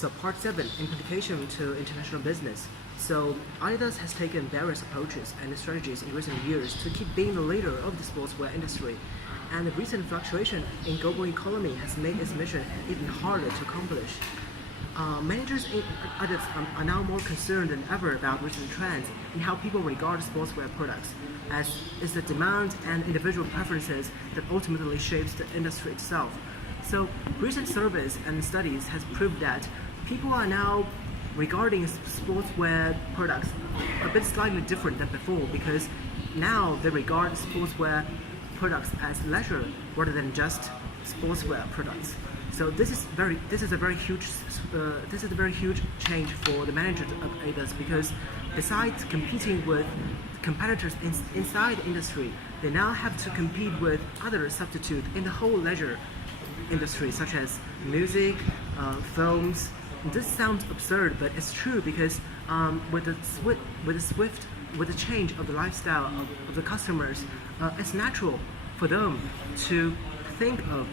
So part 7, Implication to international business. So Adidas has taken various approaches and strategies in recent years to keep being the leader of the sportswear industry. And the recent fluctuation in global economy has made its mission even harder to accomplish. Managers in Adidas are now more concerned than ever about recent trends in how people regard sportswear products, as it's the demand and individual preferences that ultimately shapes the industry itself. So recent surveys and studies has proved that people are now regarding sportswear products a bit slightly different than before, because now they regard sportswear products as leisure rather than just sportswear products. So this is a very huge change for the managers of Adidas, because besides competing with competitors inside the industry, they now have to compete with other substitutes in the whole leisure industry, such as music, films. This sounds absurd, but it's true, because with the change of the lifestyle of the customers, it's natural for them to think of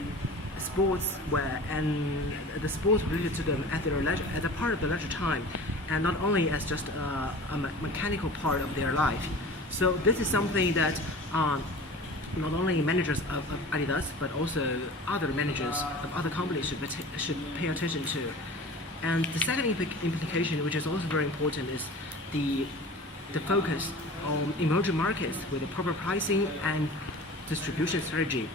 sportswear and the sports related to them at their leisure, as a part of the leisure time, and not only as just a mechanical part of their life. So this is something that not only managers of Adidas, but also other managers of other companies should pay attention to. And the second implication, which is also very important, is the focus on emerging markets with a proper pricing and distribution strategy.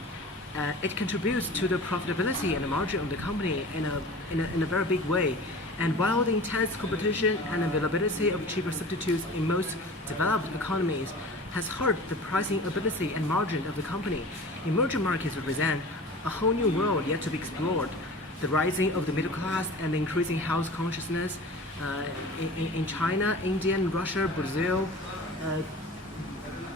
It contributes to the profitability and the margin of the company in a very big way. And while the intense competition and availability of cheaper substitutes in most developed economies has hurt the pricing ability and margin of the company, emerging markets represent a whole new world yet to be explored. The rising of the middle class and the increasing health consciousness in China, India, Russia, Brazil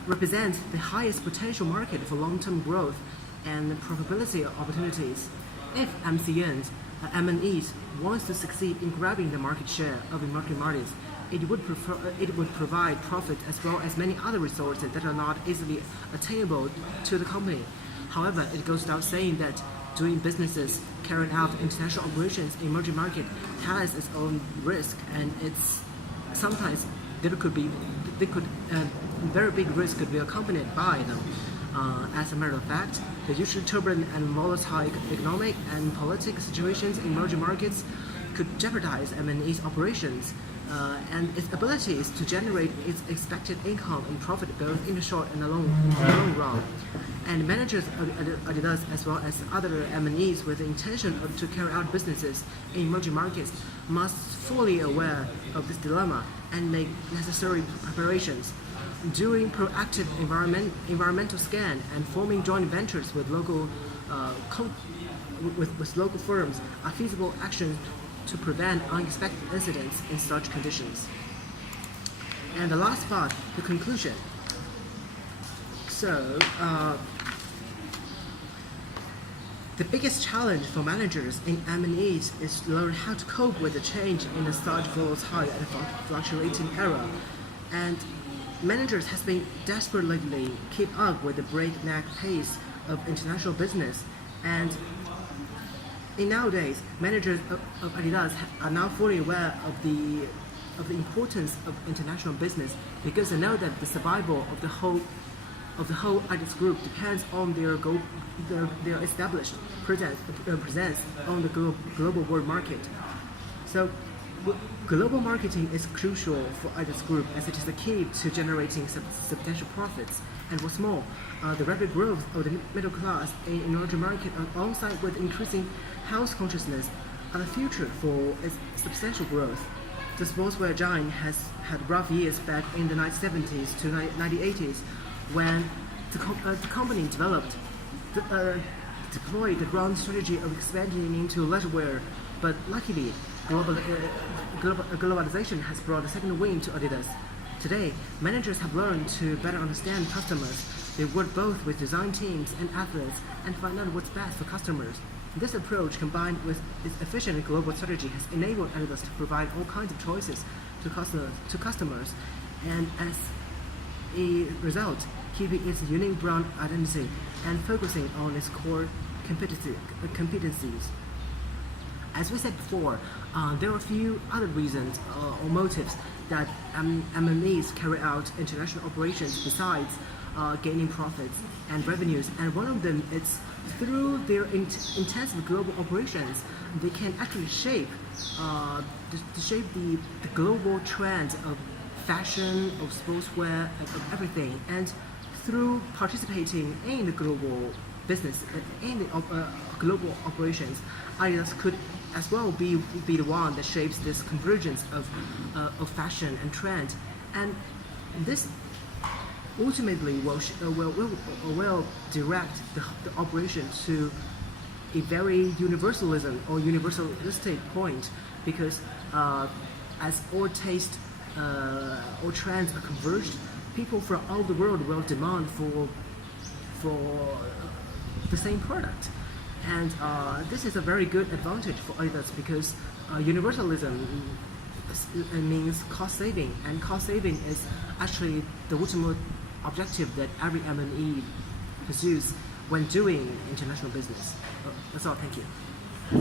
represents the highest potential market for long-term growth and profitability opportunities. If MCNs, M&Es wants to succeed in grabbing the market share of emerging markets, it would provide profit as well as many other resources that are not easily attainable to the company. However, it goes without saying that doing businesses, carrying out international operations in emerging market has its own risk, and it's sometimes very big risk could be accompanied by them. As a matter of fact, the usually turbulent and volatile economic and political situations in emerging markets could jeopardize M&E's operations and its abilities to generate its expected income and profit both in the short and the long run. And managers of Adidas, as well as other M&Es with the intention to carry out businesses in emerging markets, must fully aware of this dilemma and make necessary preparations. Doing proactive environmental scan and forming joint ventures with local local firms are feasible actions to prevent unexpected incidents in such conditions. And the last part, the conclusion. So, the biggest challenge for managers in M&Es is to learn how to cope with the change in such volatile and fluctuating era. And managers have been desperately keep up with the breakneck pace of international business, and in nowadays, managers of Adidas are now fully aware of the importance of international business, because they know that the survival of the whole Adidas group depends on their established presence on the global world market. So global marketing is crucial for Adidas Group, as it is the key to generating substantial profits. And what's more, the rapid growth of the middle class in emerging market, alongside with increasing health consciousness, are the future for its substantial growth. The sportswear giant has had rough years back in the 1970s to 1980s, when the company deployed the grand strategy of expanding into leisure wear. But luckily, globalization has brought a second wind to Adidas. Today, managers have learned to better understand customers. They work both with design teams and athletes and find out what's best for customers. This approach, combined with its efficient global strategy, has enabled Adidas to provide all kinds of choices to customers, and as a result, keeping its unique brand identity and focusing on its core competencies. As we said before, there are a few other reasons or motives that MMEs carry out international operations besides gaining profits and revenues. And one of them is through their intensive global operations, they can actually shape the global trends of fashion, of sportswear, of everything. And through participating in the global business, in the global operations, Adidas could as well be the one that shapes this convergence of fashion and trend. And this ultimately will direct the operation to a very universalism or universalistic point, because as all taste or trends are converged, people from all the world will demand for the same product. And this is a very good advantage for Adidas, because universalism means cost saving, and cost saving is actually the ultimate objective that every MME pursues when doing international business. That's all. Thank you.